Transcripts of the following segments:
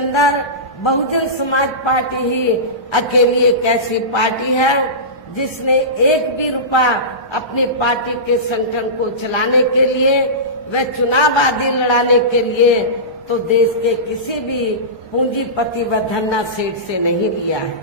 अंदर बहुजन समाज पार्टी ही अकेली एक ऐसी पार्टी है जिसने एक भी रुपया अपनी पार्टी के संगठन को चलाने के लिए व चुनाव आदि लड़ाने के लिए तो देश के किसी भी पूंजीपति व धन्ना सेठ से नहीं लिया है।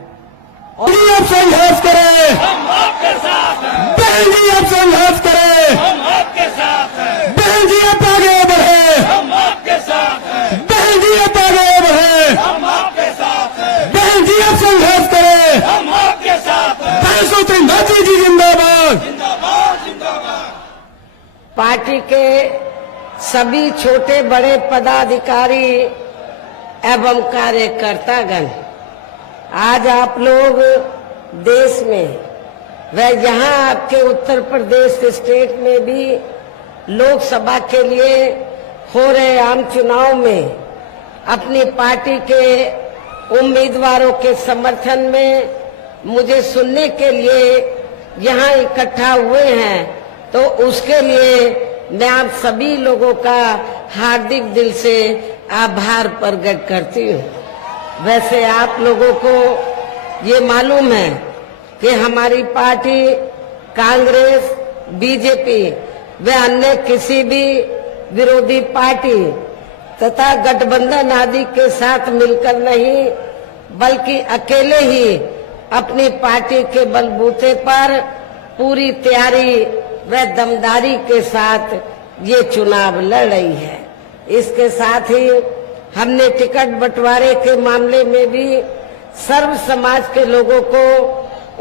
और अब संघर्ष करें, हम आपके साथ हैं। बहन जी अब संघर्ष करें, हम आपके साथ हैं। बहन जी अब आगे बढ़े, हम आपके साथ हैं। बहन जी अब आगे बढ़े, हम आपके साथ हैं। बहन जी अब संघर्ष करें, हम आपके साथ हैं। बहन मोदी जी जिंदाबाद। जिंदाबाद जिंदाबाद। पार्टी के सभी छोटे बड़े पदाधिकारी एवं कार्यकर्तागण आज आप लोग देश में व यहाँ आपके उत्तर प्रदेश स्टेट में भी लोकसभा के लिए हो रहे आम चुनाव में अपनी पार्टी के उम्मीदवारों के समर्थन में मुझे सुनने के लिए यहाँ इकट्ठा हुए हैं, तो उसके लिए मैं आप सभी लोगों का हार्दिक दिल से आभार प्रकट करती हूँ। वैसे आप लोगों को ये मालूम है कि हमारी पार्टी कांग्रेस, बीजेपी व अन्य किसी भी विरोधी पार्टी तथा गठबंधन आदि के साथ मिलकर नहीं बल्कि अकेले ही अपनी पार्टी के बलबूते पर पूरी तैयारी व दमदारी के साथ ये चुनाव लड़ रही है। इसके साथ ही हमने टिकट बंटवारे के मामले में भी सर्व समाज के लोगों को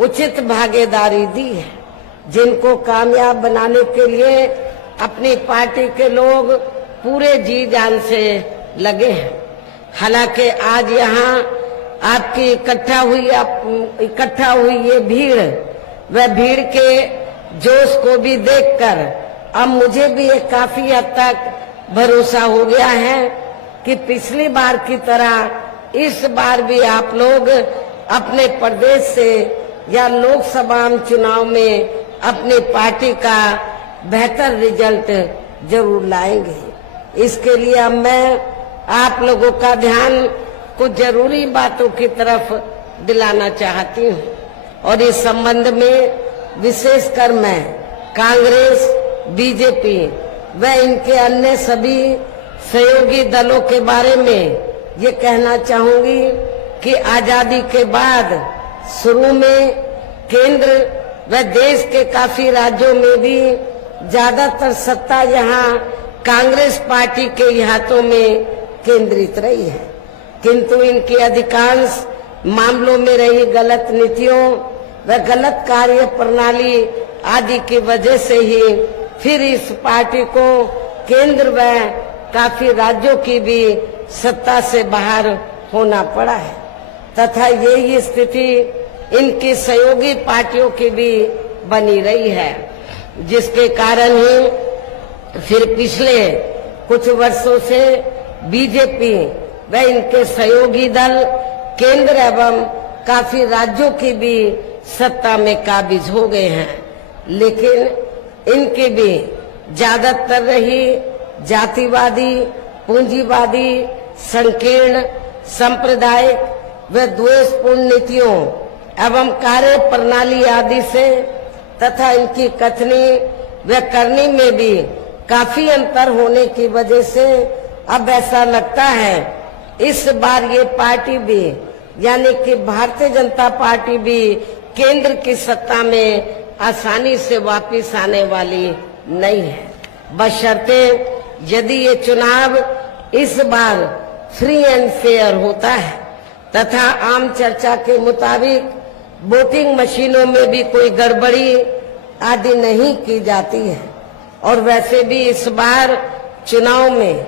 उचित भागीदारी दी है, जिनको कामयाब बनाने के लिए अपनी पार्टी के लोग पूरे जी जान से लगे हैं। हालांकि आज यहाँ आपकी इकट्ठा हुई ये भीड़ व भीड़ के जोश को भी देखकर अब मुझे भी एक काफी हद तक भरोसा हो गया है कि पिछली बार की तरह इस बार भी आप लोग अपने प्रदेश से या लोकसभा चुनाव में अपनी पार्टी का बेहतर रिजल्ट जरूर लाएंगे। इसके लिए अब मैं आप लोगों का ध्यान कुछ जरूरी बातों की तरफ दिलाना चाहती हूँ और इस संबंध में विशेषकर मैं कांग्रेस, बीजेपी व इनके अन्य सभी सहयोगी दलों के बारे में ये कहना चाहूंगी कि आजादी के बाद शुरू में केंद्र व देश के काफी राज्यों में भी ज्यादातर सत्ता यहाँ कांग्रेस पार्टी के हाथों में केंद्रित रही है, किंतु इनकी अधिकांश मामलों में रही गलत नीतियों व गलत कार्य प्रणाली आदि की वजह से ही फिर इस पार्टी को केंद्र व काफी राज्यों की भी सत्ता से बाहर होना पड़ा है तथा यही स्थिति इनकी सहयोगी पार्टियों की भी बनी रही है, जिसके कारण ही फिर पिछले कुछ वर्षों से बीजेपी व इनके सहयोगी दल केंद्र एवं काफी राज्यों की भी सत्ता में काबिज हो गए हैं, लेकिन इनकी भी ज्यादातर रही जातिवादी, पूंजीवादी, संकीर्ण, सांप्रदायिक व द्वेषपूर्ण नीतियों एवं कार्य प्रणाली आदि से तथा इनकी कथनी व करनी में भी काफी अंतर होने की वजह से अब ऐसा लगता है इस बार ये पार्टी भी यानी कि भारतीय जनता पार्टी भी केंद्र की सत्ता में आसानी से वापस आने वाली नहीं है, बशर्ते यदि ये चुनाव इस बार फ्री एंड फेयर होता है तथा आम चर्चा के मुताबिक वोटिंग मशीनों में भी कोई गड़बड़ी आदि नहीं की जाती है। और वैसे भी इस बार चुनाव में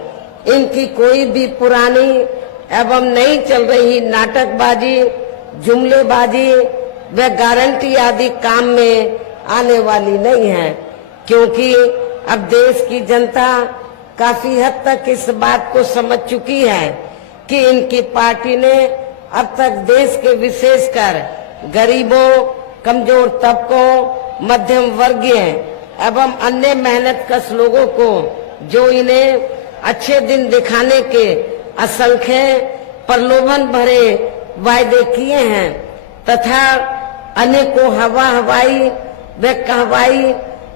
इनकी कोई भी पुरानी एवं नई चल रही नाटकबाजी, जुमलेबाजी व गारंटी आदि काम में आने वाली नहीं है, क्योंकि अब देश की जनता काफी हद तक इस बात को समझ चुकी है कि इनकी पार्टी ने अब तक देश के विशेषकर गरीबों, कमजोर तबकों, मध्यम वर्गीय एवं अन्य मेहनतकश लोगों को जो इन्हें अच्छे दिन दिखाने के असंख्य प्रलोभन भरे वायदे किए हैं तथा अनेकों हवाई व कहवाई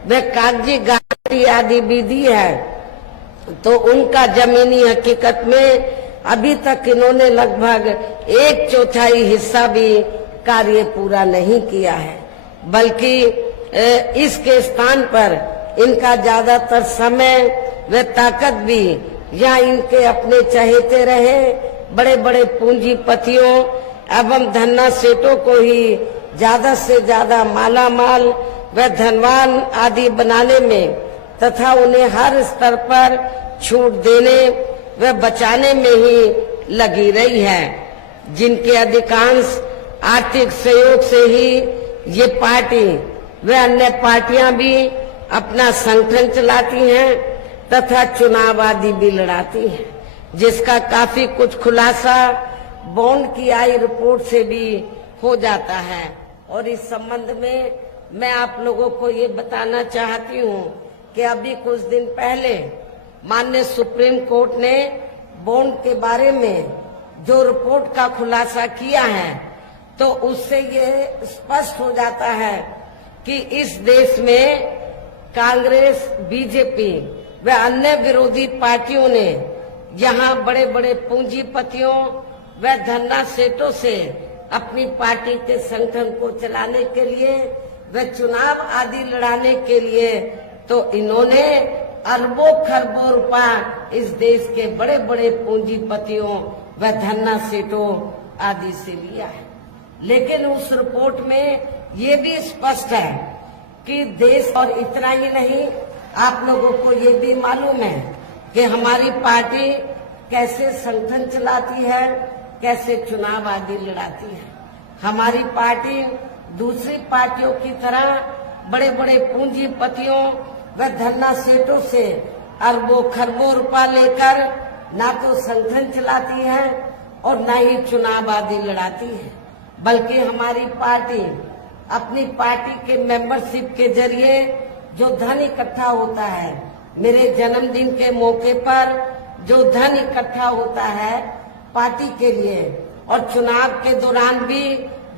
व कागजी गारंटी आदि भी दी है, तो उनका जमीनी हकीकत में अभी तक इन्होंने लगभग 1/4 हिस्सा भी कार्य पूरा नहीं किया है, बल्कि इसके स्थान पर इनका ज्यादातर समय व ताकत भी या इनके अपने चहेते रहे बड़े बड़े पूंजीपतियों एवं धन्ना सेठों को ही ज्यादा से ज्यादा माला माल व धनवान आदि बनाने में तथा उन्हें हर स्तर पर छूट देने व बचाने में ही लगी रही है, जिनके अधिकांश आर्थिक सहयोग से ही ये पार्टी व अन्य पार्टियां भी अपना संगठन चलाती हैं तथा चुनाव आदि भी लड़ाती हैं, जिसका काफी कुछ खुलासा बॉन्ड की आई रिपोर्ट से भी हो जाता है। और इस संबंध में मैं आप लोगों को ये बताना चाहती हूँ कि अभी कुछ दिन पहले माननीय सुप्रीम कोर्ट ने बॉन्ड के बारे में जो रिपोर्ट का खुलासा किया है, तो उससे ये स्पष्ट हो जाता है कि इस देश में कांग्रेस, बीजेपी व अन्य विरोधी पार्टियों ने यहाँ बड़े बड़े पूंजीपतियों व धन्ना सेठों से अपनी पार्टी के संगठन को चलाने के लिए व चुनाव आदि लड़ाने के लिए तो इन्होंने अरबों खरबों रुपया इस देश के बड़े बड़े पूंजीपतियों व धन्ना सेठों आदि से लिया है। लेकिन उस रिपोर्ट में ये भी स्पष्ट है कि देश, और इतना ही नहीं, आप लोगों को ये भी मालूम है कि हमारी पार्टी कैसे संगठन चलाती है, कैसे चुनाव आदि लड़ाती है। हमारी पार्टी दूसरी पार्टियों की तरह बड़े बड़े पूंजीपतियों व धन्ना सेठों से अरबों खरबों रुपया लेकर ना तो संगठन चलाती है और ना ही चुनाव आदि लड़ाती है, बल्कि हमारी पार्टी अपनी पार्टी के मेंबरशिप के जरिए जो धन इकट्ठा होता है, मेरे जन्मदिन के मौके पर जो धन इकट्ठा होता है पार्टी के लिए, और चुनाव के दौरान भी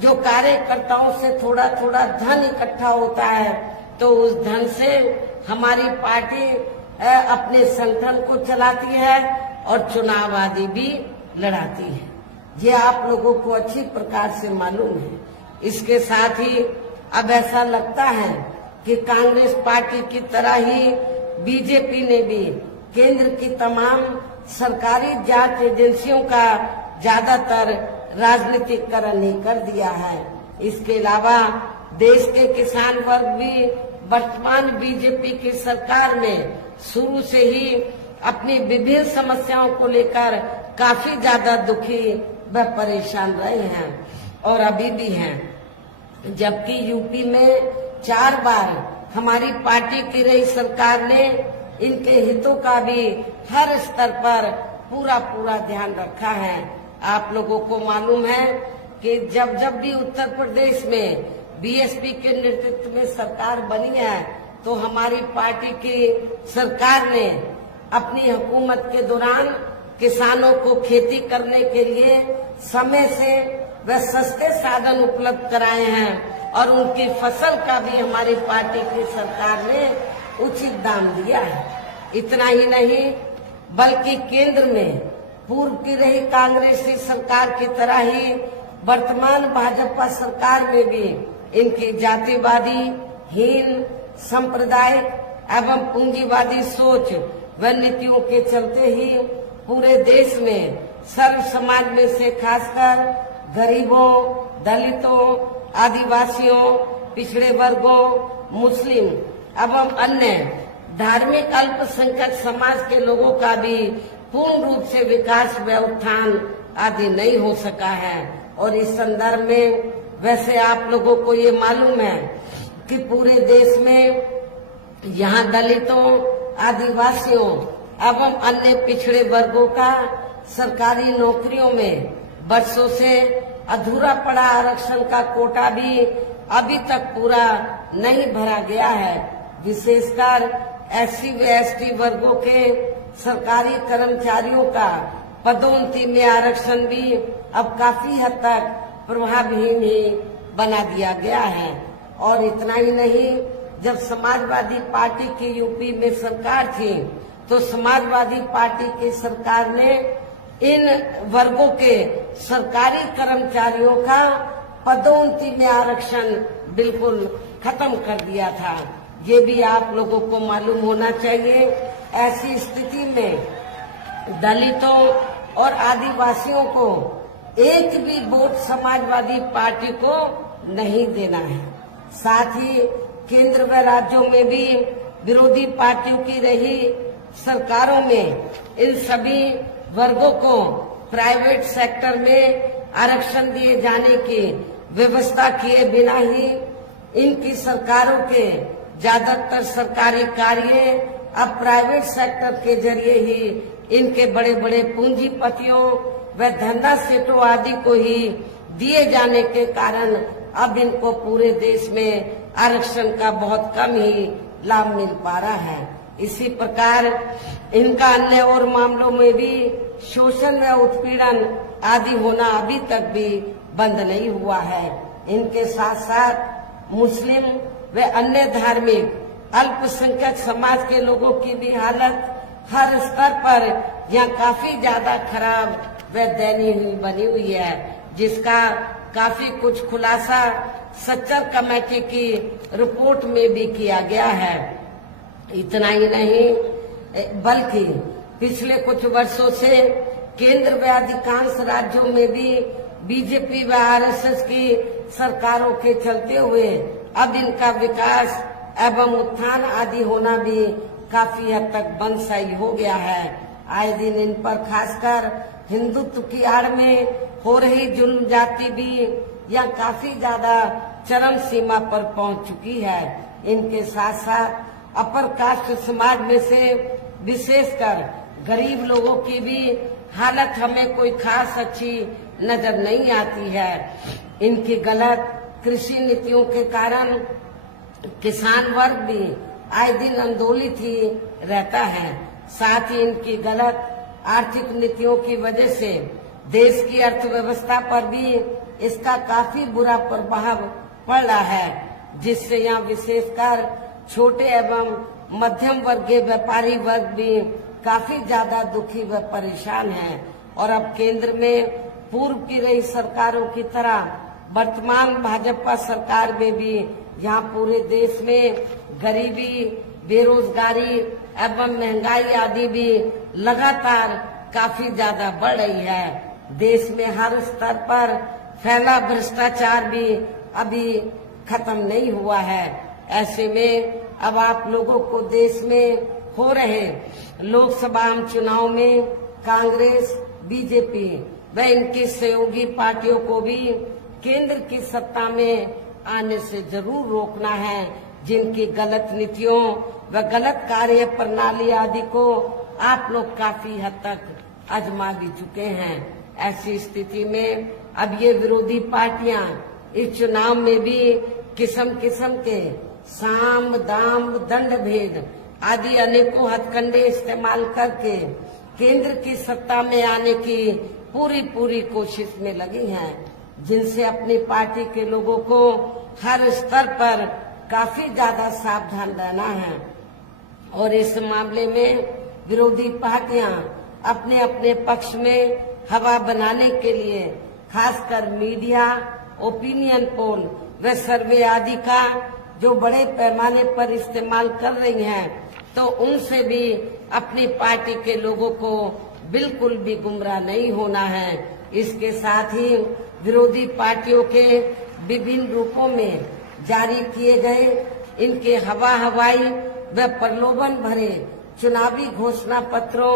जो कार्यकर्ताओं से थोड़ा थोड़ा धन इकट्ठा होता है, तो उस धन से हमारी पार्टी अपने संगठन को चलाती है और चुनाव आदि भी लड़ाती है। ये आप लोगों को अच्छी प्रकार से मालूम है। इसके साथ ही अब ऐसा लगता है कि कांग्रेस पार्टी की तरह ही बीजेपी ने भी केंद्र की तमाम सरकारी जांच एजेंसियों का ज्यादातर राजनीतिकरण ही कर दिया है। इसके अलावा देश के किसान वर्ग भी वर्तमान बीजेपी की सरकार में शुरू से ही अपनी विभिन्न समस्याओं को लेकर काफी ज्यादा दुखी व परेशान रहे हैं और अभी भी हैं। जबकि यूपी में 4 बार हमारी पार्टी की रही सरकार ने इनके हितों का भी हर स्तर पर पूरा ध्यान रखा है। आप लोगों को मालूम है कि जब जब भी उत्तर प्रदेश में बीएसपी के नेतृत्व में सरकार बनी है, तो हमारी पार्टी की सरकार ने अपनी हुकूमत के दौरान किसानों को खेती करने के लिए समय से व सस्ते साधन उपलब्ध कराए हैं और उनकी फसल का भी हमारी पार्टी की सरकार ने उचित दाम दिया है। इतना ही नहीं, बल्कि केंद्र में पूर्व की रही कांग्रेसी सरकार की तरह ही वर्तमान भाजपा सरकार में भी इनकी जातिवादी, हीन, सांप्रदायिक एवं पूंजीवादी सोच व नीतियों के चलते ही पूरे देश में सर्व समाज में से खासकर गरीबों, दलितों, आदिवासियों, पिछड़े वर्गों, मुस्लिम एवं अन्य धार्मिक अल्पसंख्यक समाज के लोगों का भी पूर्ण रूप से विकास व उत्थान आदि नहीं हो सका है। और इस संदर्भ में वैसे आप लोगों को ये मालूम है कि पूरे देश में यहाँ दलितों, आदिवासियों एवं अन्य पिछड़े वर्गों का सरकारी नौकरियों में वर्षों से अधूरा पड़ा आरक्षण का कोटा भी अभी तक पूरा नहीं भरा गया है। विशेषकर SC व ST वर्गों के सरकारी कर्मचारियों का पदोन्नति में आरक्षण भी अब काफी हद तक प्रभावहीन ही बना दिया गया है। और इतना ही नहीं, जब समाजवादी पार्टी की यूपी में सरकार थी तो समाजवादी पार्टी की सरकार ने इन वर्गों के सरकारी कर्मचारियों का पदोन्नति में आरक्षण बिल्कुल खत्म कर दिया था। ये भी आप लोगों को मालूम होना चाहिए। ऐसी स्थिति में दलितों और आदिवासियों को एक भी वोट समाजवादी पार्टी को नहीं देना है। साथ ही केंद्र व राज्यों में भी विरोधी पार्टियों की रही सरकारों में इन सभी वर्गों को प्राइवेट सेक्टर में आरक्षण दिए जाने की व्यवस्था किए बिना ही इनकी सरकारों के ज्यादातर सरकारी कार्य अब प्राइवेट सेक्टर के जरिए ही इनके बड़े बड़े पूंजीपतियों व धंधा सेठों आदि को ही दिए जाने के कारण अब इनको पूरे देश में आरक्षण का बहुत कम ही लाभ मिल पा रहा है। इसी प्रकार इनका अन्य और मामलों में भी शोषण व उत्पीड़न आदि होना अभी तक भी बंद नहीं हुआ है। इनके साथ साथ मुस्लिम व अन्य धार्मिक अल्पसंख्यक समाज के लोगों की भी हालत हर स्तर पर यहाँ काफी ज्यादा खराब व दयनीय बनी हुई है, जिसका काफी कुछ खुलासा सच्चर कमेटी की रिपोर्ट में भी किया गया है। इतना ही नहीं, बल्कि पिछले कुछ वर्षों से केंद्र व अधिकांश राज्यों में भी बीजेपी व आरएसएस की सरकारों के चलते हुए अब इनका विकास एवं उत्थान आदि होना भी काफी हद तक बंदशाही हो गया है। आए दिन इन पर खासकर हिंदुत्व की आड़ में हो रही जुल्म जाति भी यह काफी ज्यादा चरम सीमा पर पहुंच चुकी है। इनके साथ साथ अपर कास्ट समाज में से विशेषकर गरीब लोगों की भी हालत हमें कोई खास अच्छी नजर नहीं आती है। इनकी गलत कृषि नीतियों के कारण किसान वर्ग भी आए दिन आंदोलित ही रहता है। साथ ही इनकी गलत आर्थिक नीतियों की वजह से देश की अर्थव्यवस्था पर भी इसका काफी बुरा प्रभाव पड़ रहा है, जिससे यहाँ विशेषकर छोटे एवं मध्यम वर्गीय व्यापारी वर्ग भी काफी ज्यादा दुखी व परेशान हैं। और अब केंद्र में पूर्व की रही सरकारों की तरह वर्तमान भाजपा सरकार में भी यहाँ पूरे देश में गरीबी, बेरोजगारी एवं महंगाई आदि भी लगातार काफी ज्यादा बढ़ रही है। देश में हर स्तर पर फैला भ्रष्टाचार भी अभी खत्म नहीं हुआ है। ऐसे में अब आप लोगों को देश में हो रहे लोकसभा चुनाव में कांग्रेस, बीजेपी व इनकी सहयोगी पार्टियों को भी केंद्र की सत्ता में आने से जरूर रोकना है, जिनकी गलत नीतियों व गलत कार्य प्रणाली आदि को आप लोग काफी हद तक आजमा भी चुके हैं। ऐसी स्थिति में अब ये विरोधी पार्टियां इस चुनाव में भी किस्म किस्म के साम, दाम, दंड भेद आदि अनेकों हथकंडे इस्तेमाल करके केंद्र की सत्ता में आने की पूरी कोशिश में लगी हैं, जिनसे अपनी पार्टी के लोगों को हर स्तर पर काफी ज्यादा सावधान रहना है। और इस मामले में विरोधी पार्टियां अपने अपने पक्ष में हवा बनाने के लिए खासकर मीडिया, ओपिनियन पोल व सर्वे आदि का जो बड़े पैमाने पर इस्तेमाल कर रही हैं, तो उनसे भी अपनी पार्टी के लोगों को बिल्कुल भी गुमराह नहीं होना है। इसके साथ ही विरोधी पार्टियों के विभिन्न रूपों में जारी किए गए इनके हवाई व प्रलोभन भरे चुनावी घोषणा पत्रों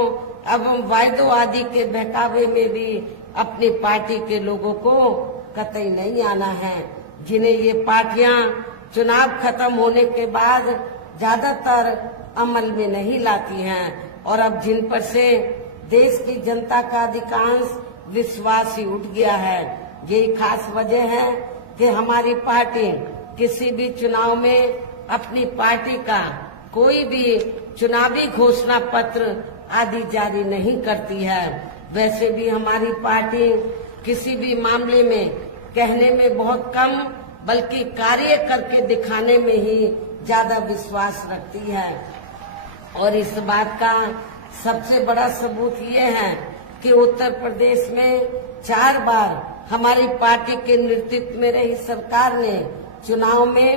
एवं वायदों आदि के बहकावे में भी अपनी पार्टी के लोगों को कतई नहीं आना है, जिन्हें ये पार्टियां चुनाव खत्म होने के बाद ज्यादातर अमल में नहीं लाती हैं। और अब जिन पर से देश की जनता का अधिकांश विश्वास ही उठ गया है। यही खास वजह है कि हमारी पार्टी किसी भी चुनाव में अपनी पार्टी का कोई भी चुनावी घोषणा पत्र आदि जारी नहीं करती है। वैसे भी हमारी पार्टी किसी भी मामले में कहने में बहुत कम बल्कि कार्य करके दिखाने में ही ज्यादा विश्वास रखती है। और इस बात का सबसे बड़ा सबूत ये है कि उत्तर प्रदेश में 4 बार हमारी पार्टी के नेतृत्व में रही सरकार ने चुनाव में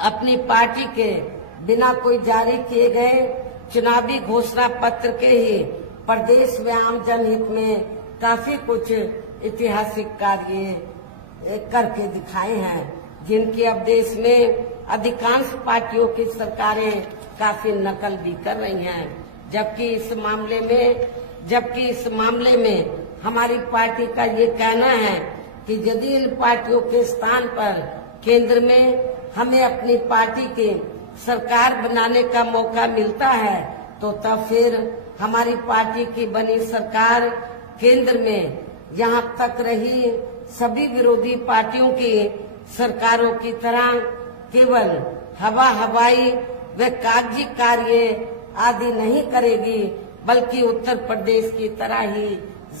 अपनी पार्टी के बिना कोई जारी किए गए चुनावी घोषणा पत्र के ही प्रदेश में आम जनहित में काफी कुछ ऐतिहासिक कार्य करके दिखाए हैं, जिनकी अब देश में अधिकांश पार्टियों की सरकारें काफी नकल भी कर रही हैं। जबकि इस मामले में हमारी पार्टी का ये कहना है कि यदि इन पार्टियों के स्थान पर केंद्र में हमें अपनी पार्टी की सरकार बनाने का मौका मिलता है तो तब फिर हमारी पार्टी की बनी सरकार केंद्र में यहाँ तक रही सभी विरोधी पार्टियों की सरकारों की तरह केवल हवाई व कागजी कार्य आदि नहीं करेगी, बल्कि उत्तर प्रदेश की तरह ही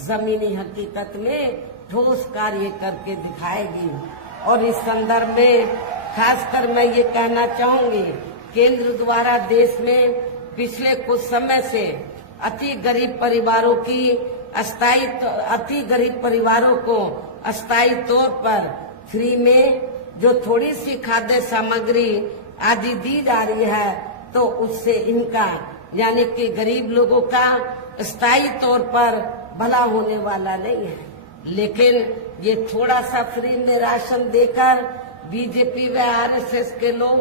जमीनी हकीकत में ठोस कार्य करके दिखाएगी। और इस संदर्भ में खासकर मैं ये कहना चाहूंगी, केंद्र द्वारा देश में पिछले कुछ समय से अति गरीब परिवारों को अस्थायी तौर पर फ्री में जो थोड़ी सी खाद्य सामग्री आदि दी जा रही है, तो उससे इनका यानी कि गरीब लोगों का स्थायी तौर पर भला होने वाला नहीं है। लेकिन ये थोड़ा सा फ्री में राशन देकर बीजेपी व आरएसएस के लोग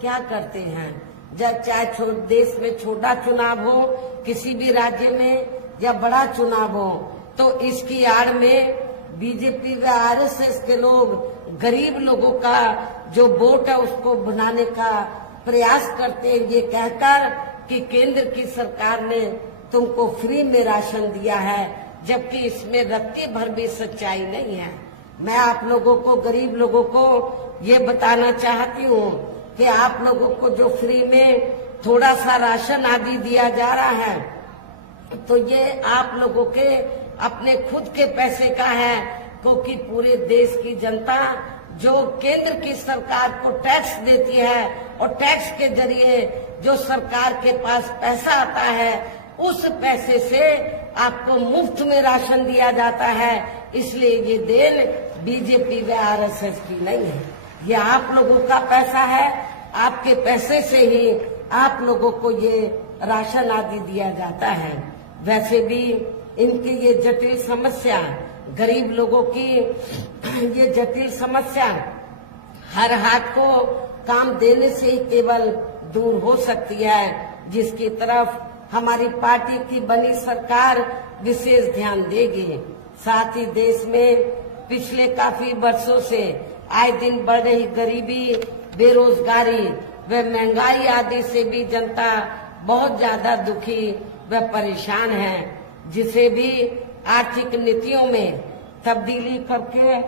क्या करते हैं, जब चाहे देश में छोटा चुनाव हो, किसी भी राज्य में या बड़ा चुनाव हो, तो इसकी आड़ में बीजेपी व आरएसएस के लोग गरीब लोगों का जो वोट है उसको बनाने का प्रयास करते हैं, ये कहकर कि केंद्र की सरकार ने तुमको फ्री में राशन दिया है, जबकि इसमें रत्ती भर भी सच्चाई नहीं है। मैं आप लोगों को, गरीब लोगों को ये बताना चाहती हूँ कि आप लोगों को जो फ्री में थोड़ा सा राशन आदि दिया जा रहा है, तो ये आप लोगों के अपने खुद के पैसे का है, क्योंकि पूरे देश की जनता जो केंद्र की सरकार को टैक्स देती है और टैक्स के जरिए जो सरकार के पास पैसा आता है, उस पैसे से आपको मुफ्त में राशन दिया जाता है। इसलिए ये देन बीजेपी व आरएसएस की नहीं है, ये आप लोगों का पैसा है। आपके पैसे से ही आप लोगों को ये राशन आदि दिया जाता है। वैसे भी इनकी ये जटिल समस्या, गरीब लोगों की ये जटिल समस्या हर हाथ को काम देने से ही केवल दूर हो सकती है, जिसकी तरफ हमारी पार्टी की बनी सरकार विशेष ध्यान देगी। साथ ही देश में पिछले काफी वर्षों से आए दिन बढ़ रही गरीबी, बेरोजगारी व महंगाई आदि से भी जनता बहुत ज्यादा दुखी व परेशान है, जिसे भी आर्थिक नीतियों में तब्दीली करके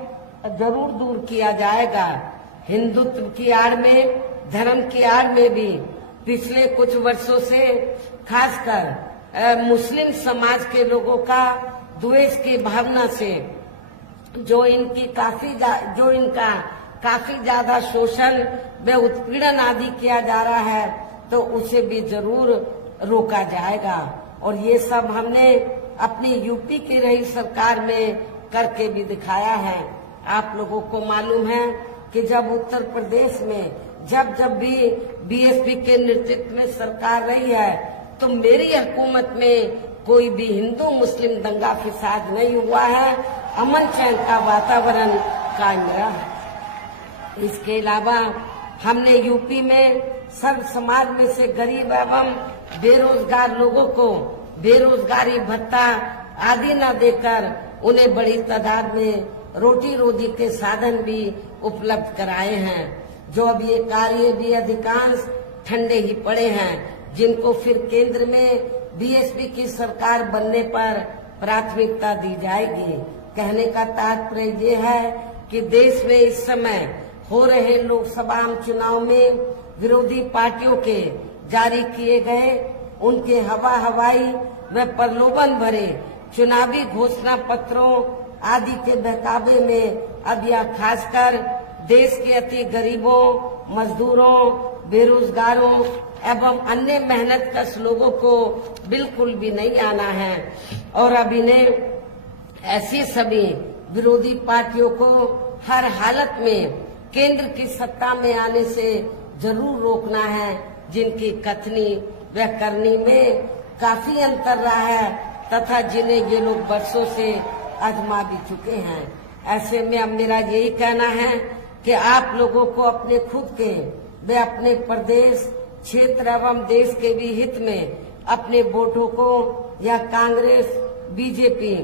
जरूर दूर किया जाएगा। हिंदुत्व की आड़ में, धर्म की आड़ में भी पिछले कुछ वर्षों से खासकर मुस्लिम समाज के लोगों का द्वेष की भावना से जो इनका काफी ज्यादा शोषण व उत्पीड़न आदि किया जा रहा है, तो उसे भी जरूर रोका जाएगा। और ये सब हमने अपनी यूपी की रही सरकार में करके भी दिखाया है। आप लोगों को मालूम है कि जब उत्तर प्रदेश में जब भी बीएसपी के नेतृत्व में सरकार रही है, तो मेरी हुकूमत में कोई भी हिंदू मुस्लिम दंगा फिसाद नहीं हुआ है, अमन चैन का वातावरण कायम रहा है। इसके अलावा हमने यूपी में सर्व समाज में से गरीब एवं बेरोजगार लोगों को बेरोजगारी भत्ता आदि न देकर उन्हें बड़ी तादाद में रोटी रोजी के साधन भी उपलब्ध कराए हैं। जो अब ये कार्य भी अधिकांश ठंडे ही पड़े हैं, जिनको फिर केंद्र में बीएसपी की सरकार बनने पर प्राथमिकता दी जाएगी। कहने का तात्पर्य ये है कि देश में इस समय हो रहे लोकसभा चुनाव में विरोधी पार्टियों के जारी किए गए उनके हवाई व प्रलोभन भरे चुनावी घोषणा पत्रों आदि के बहकावे में अब यह खासकर देश के अति गरीबों, मजदूरों, बेरोजगारों एवं अन्य मेहनतकश लोगों को बिल्कुल भी नहीं आना है और अब इन्हें ऐसी सभी विरोधी पार्टियों को हर हालत में केंद्र की सत्ता में आने से जरूर रोकना है, जिनकी कथनी व करनी में काफी अंतर रहा है तथा जिन्हें ये लोग वर्षों से आजमा भी चुके हैं। ऐसे में अब मेरा यही कहना है कि आप लोगों को अपने खुद के व अपने प्रदेश, क्षेत्र एवं देश के भी हित में अपने वोटों को या कांग्रेस, बीजेपी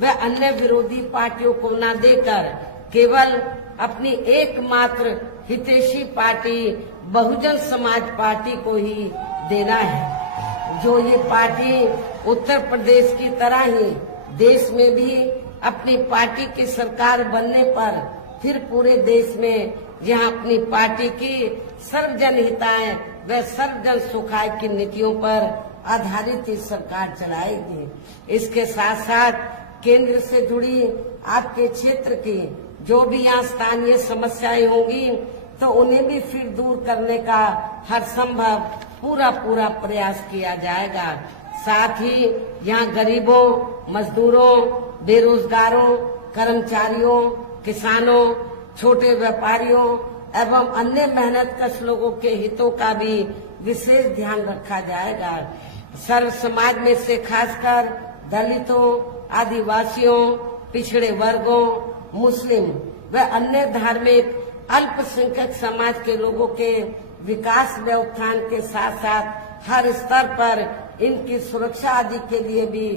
व अन्य विरोधी पार्टियों को न देकर केवल अपनी एकमात्र हितैषी पार्टी बहुजन समाज पार्टी को ही देना है, जो ये पार्टी उत्तर प्रदेश की तरह ही देश में भी अपनी पार्टी की सरकार बनने पर फिर पूरे देश में जहां अपनी पार्टी की सर्वजन हिताय व सर्वजन सुखाय की नीतियों पर आधारित ही सरकार चलाएगी। इसके साथ साथ केंद्र से जुड़ी आपके क्षेत्र की जो भी यहाँ स्थानीय समस्याएं होंगी तो उन्हें भी फिर दूर करने का हर संभव पूरा प्रयास किया जाएगा। साथ ही यहाँ गरीबों, मजदूरों, बेरोजगारों, कर्मचारियों, किसानों, छोटे व्यापारियों एवं अन्य मेहनतकश लोगों के हितों का भी विशेष ध्यान रखा जाएगा। सर्व समाज में से खासकर दलितों, आदिवासियों, पिछड़े वर्गों, मुस्लिम व अन्य धार्मिक अल्पसंख्यक समाज के लोगों के विकास व उत्थान के साथ साथ हर स्तर पर इनकी सुरक्षा आदि के लिए भी